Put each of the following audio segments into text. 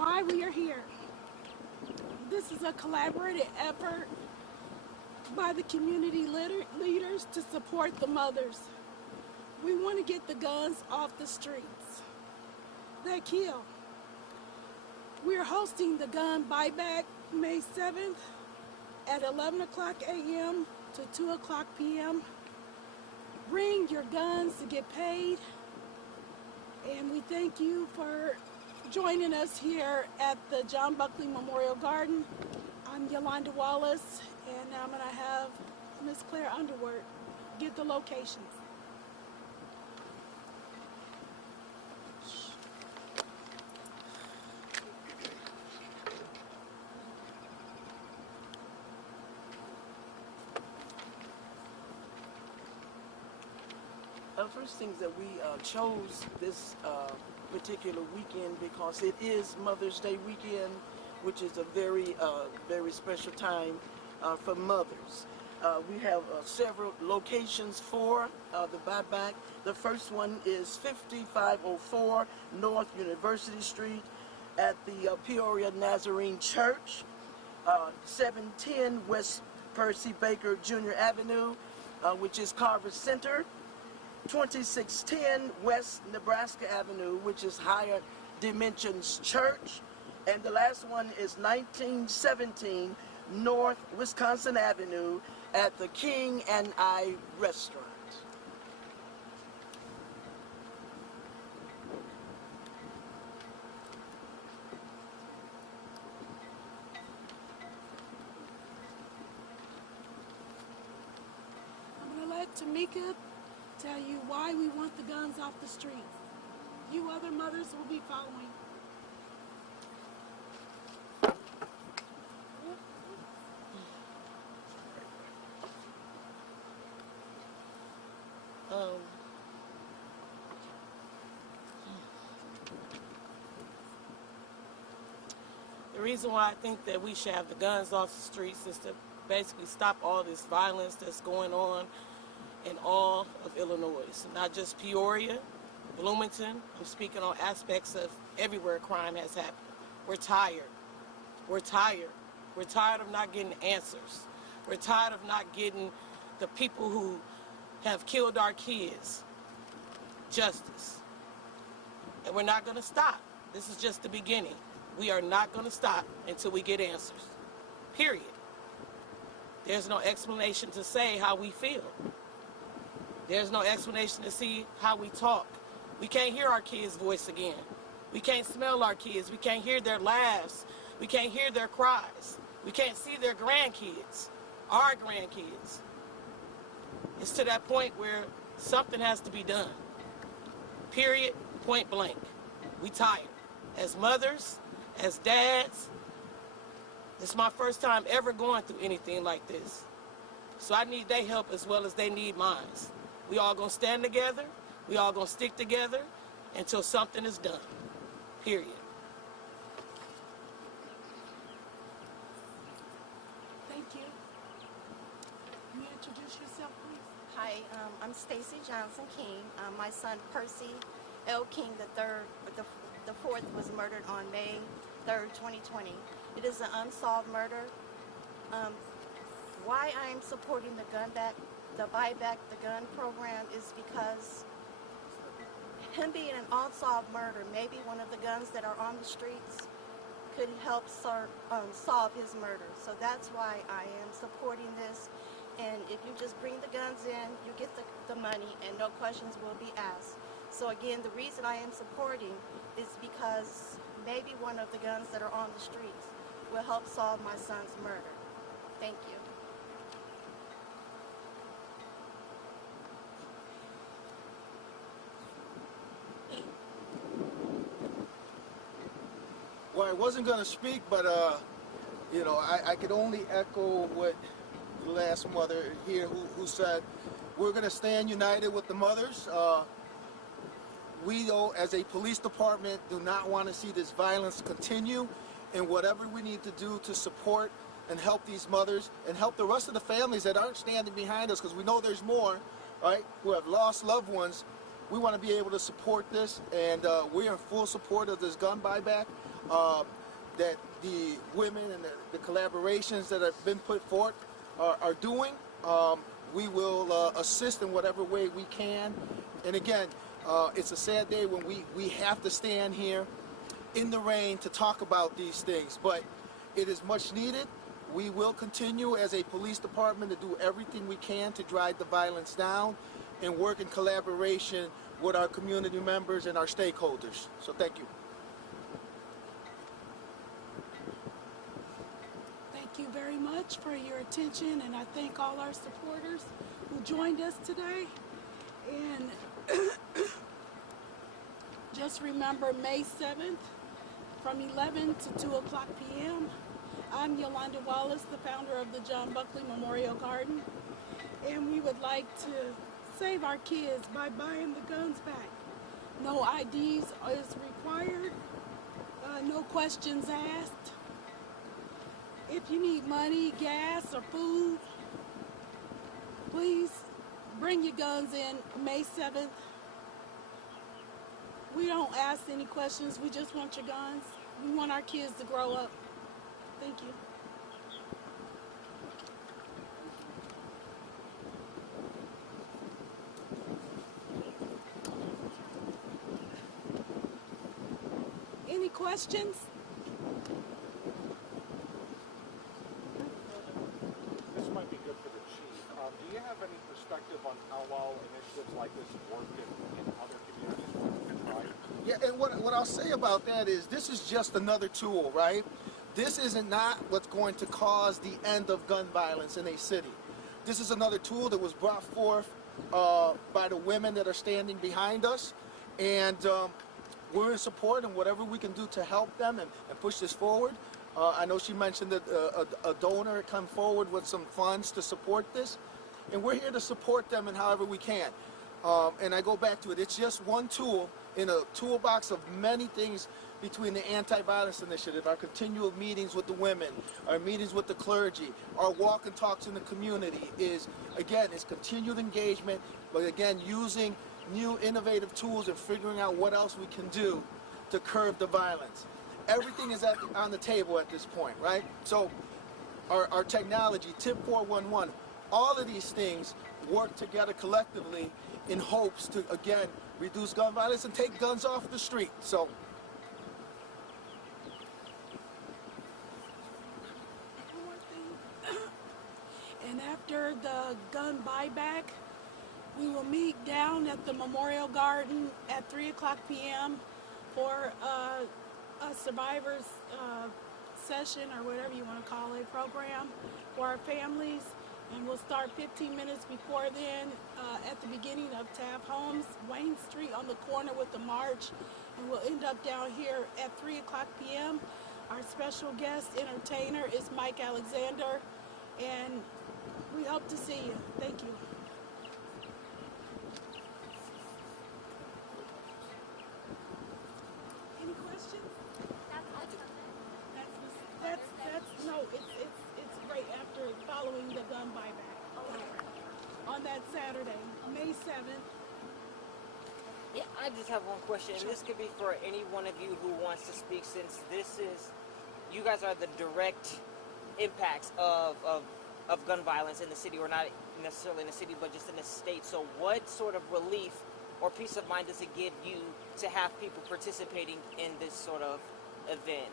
why we are here. This is a collaborative effort by the community leaders to support the mothers. We want to get the guns off the streets that kill. We're hosting the gun buyback May 7th at 11 o'clock a.m. to 2 o'clock p.m. Bring your guns to get paid. And we thank you for joining us here at the John Buckley Memorial Garden. I'm Yolanda Wallace, and I'm going to have Miss Claire Underwood get the locations. The first things that we chose this particular weekend because it is Mother's Day weekend, which is a very special time for mothers. We have several locations for the buyback. The first one is 5504 North University Street at the Peoria Nazarene Church, 710 West Percy Baker Jr. Avenue, which is Carver Center, 2610 West Nebraska Avenue, which is Higher Dimensions Church, and the last one is 1917 North Wisconsin Avenue at the King and I Restaurant. I'm going to let Tamika tell you why we want the guns off the streets. You other mothers will be following. The reason why I think that we should have the guns off the streets is to basically stop all this violence that's going on in all of Illinois, not just Peoria, Bloomington. I'm speaking on aspects of everywhere crime has happened. We're tired. We're tired. We're tired of not getting answers. We're tired of not getting the people who have killed our kids justice. And we're not going to stop. This is just the beginning. We are not going to stop until we get answers. Period. There's no explanation to say how we feel. There's no explanation to see how we talk. We can't hear our kids' voice again. We can't smell our kids. We can't hear their laughs. We can't hear their cries. We can't see their grandkids, our grandkids. It's to that point where something has to be done. Period, point blank. We tired. As mothers, as dads, this is my first time ever going through anything like this. So I need their help as well as they need mine. We all gonna stand together, we all gonna stick together until something is done. Period. Thank you. Can you introduce yourself, please? Hi, I'm Stacy Johnson King. My son Percy L. King III, the fourth, was murdered on May 3rd, 2020. It is an unsolved murder. Why I'm supporting the buyback the gun program is because him being an unsolved murder, maybe one of the guns that are on the streets could help solve his murder. So that's why I am supporting this. And if you just bring the guns in, you get the money and no questions will be asked. So again, the reason I am supporting is because maybe one of the guns that are on the streets will help solve my son's murder. Thank you. Well, I wasn't going to speak, but you know, I could only echo what the last mother here who said, we're going to stand united with the mothers. We, though, as a police department, do not want to see this violence continue, and whatever we need to do to support and help these mothers and help the rest of the families that aren't standing behind us, because we know there's more, right, who have lost loved ones, we want to be able to support this, and we're in full support of this gun buyback. That the women and the collaborations that have been put forth are doing. We will assist in whatever way we can. And again, it's a sad day when we have to stand here in the rain to talk about these things, but it is much needed. We will continue as a police department to do everything we can to drive the violence down and work in collaboration with our community members and our stakeholders. So thank you. Thank you very much for your attention, and I thank all our supporters who joined us today. And just remember May 7th from 11 to 2 o'clock p.m. I'm Yolanda Wallace, the founder of the John Buckley Memorial Garden, and we would like to save our kids by buying the guns back. No IDs is required, no questions asked. If you need money, gas, or food, please bring your guns in May 7th. We don't ask any questions, we just want your guns. We want our kids to grow up. Thank you. Any questions? This might be good for the chief. Do you have any perspective on how well initiatives like this work in other communities? Yeah, and what I'll say about that is this is just another tool, right? This isn't not what's going to cause the end of gun violence in a city. This is another tool that was brought forth by the women that are standing behind us, and we're in support and whatever we can do to help them and push this forward. I know she mentioned that a donor had come forward with some funds to support this, and we're here to support them in however we can. And I go back to it, it's just one tool in a toolbox of many things between the anti-violence initiative, our continual meetings with the women, our meetings with the clergy, our walk and talks in the community is, again, it's continued engagement, but again, using new innovative tools and figuring out what else we can do to curb the violence. Everything is on the table at this point, right? So our technology, Tip 411, all of these things work together collectively in hopes to, again, reduce gun violence and take guns off the street. So. One more thing. And after the gun buyback, we will meet down at the Memorial Garden at 3 o'clock p.m. for a survivors session, or whatever you want to call it, program for our families. And we'll start 15 minutes before then at the beginning of Taft Homes, Wayne Street on the corner with the march. And we'll end up down here at 3 o'clock p.m. Our special guest entertainer is Mike Alexander, and we hope to see you. Thank you. Any questions? No, it's right after, following the gun buyback on that Saturday, May 7th. Yeah, I just have one question, and this could be for any one of you who wants to speak, since you guys are the direct impacts of gun violence in the city, or not necessarily in the city, but just in the state. So what sort of relief or peace of mind does it give you to have people participating in this sort of event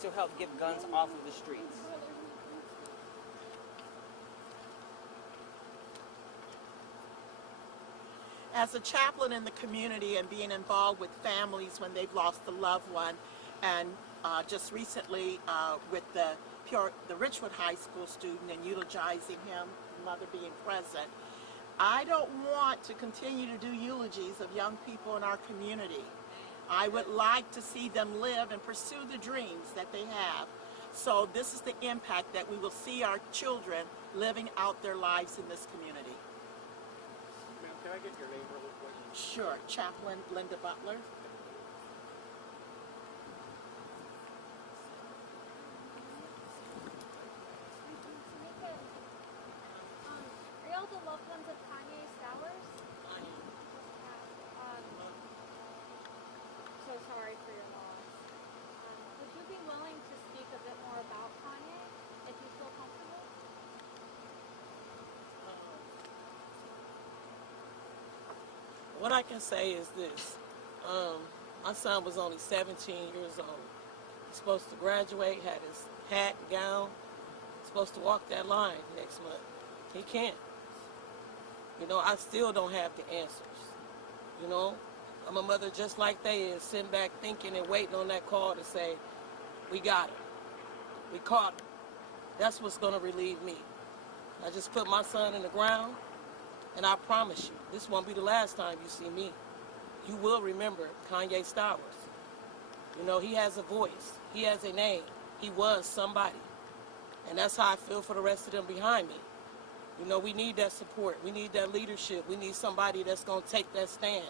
to help get guns off of the streets? As a chaplain in the community and being involved with families when they've lost a loved one, and just recently with the Richwood High School student and eulogizing him, mother being present, I don't want to continue to do eulogies of young people in our community. I would like to see them live and pursue the dreams that they have. So this is the impact that we will see our children living out their lives in this community. Ma'am, can I get your name really quick? Sure, Chaplain Linda Butler. Are y'all the loved ones of Kanye Stowers? What I can say is this. My son was only 17 years old. He's supposed to graduate, had his hat, gown, supposed to walk that line next month. He can't. You know, I still don't have the answers. You know, I'm a mother just like they is, sitting back thinking and waiting on that call to say, we got him. We caught him. That's what's going to relieve me. I just put my son in the ground, and I promise you, this won't be the last time you see me. You will remember Kanye Stowers. You know, he has a voice. He has a name. He was somebody. And that's how I feel for the rest of them behind me. You know, we need that support. We need that leadership. We need somebody that's going to take that stand.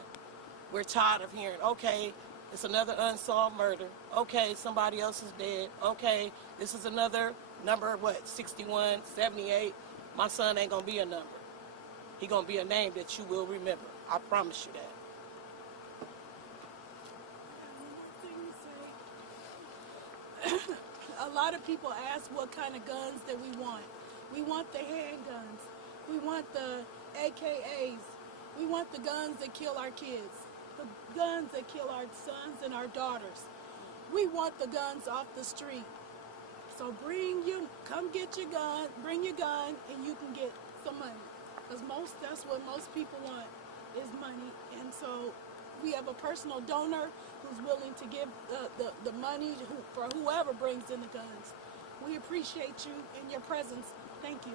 We're tired of hearing, okay, it's another unsolved murder. Okay, somebody else is dead. Okay, this is another number, 61, 78. My son ain't going to be a number. He going to be a name that you will remember. I promise you that. A lot of people ask what kind of guns that we want. We want the handguns. We want the AKAs. We want the guns that kill our kids. The guns that kill our sons and our daughters. We want the guns off the street. So come get your gun, bring your gun, and you can get some money. Because that's what most people want is money. And so we have a personal donor who's willing to give the money for whoever brings in the guns. We appreciate you and your presence. Thank you.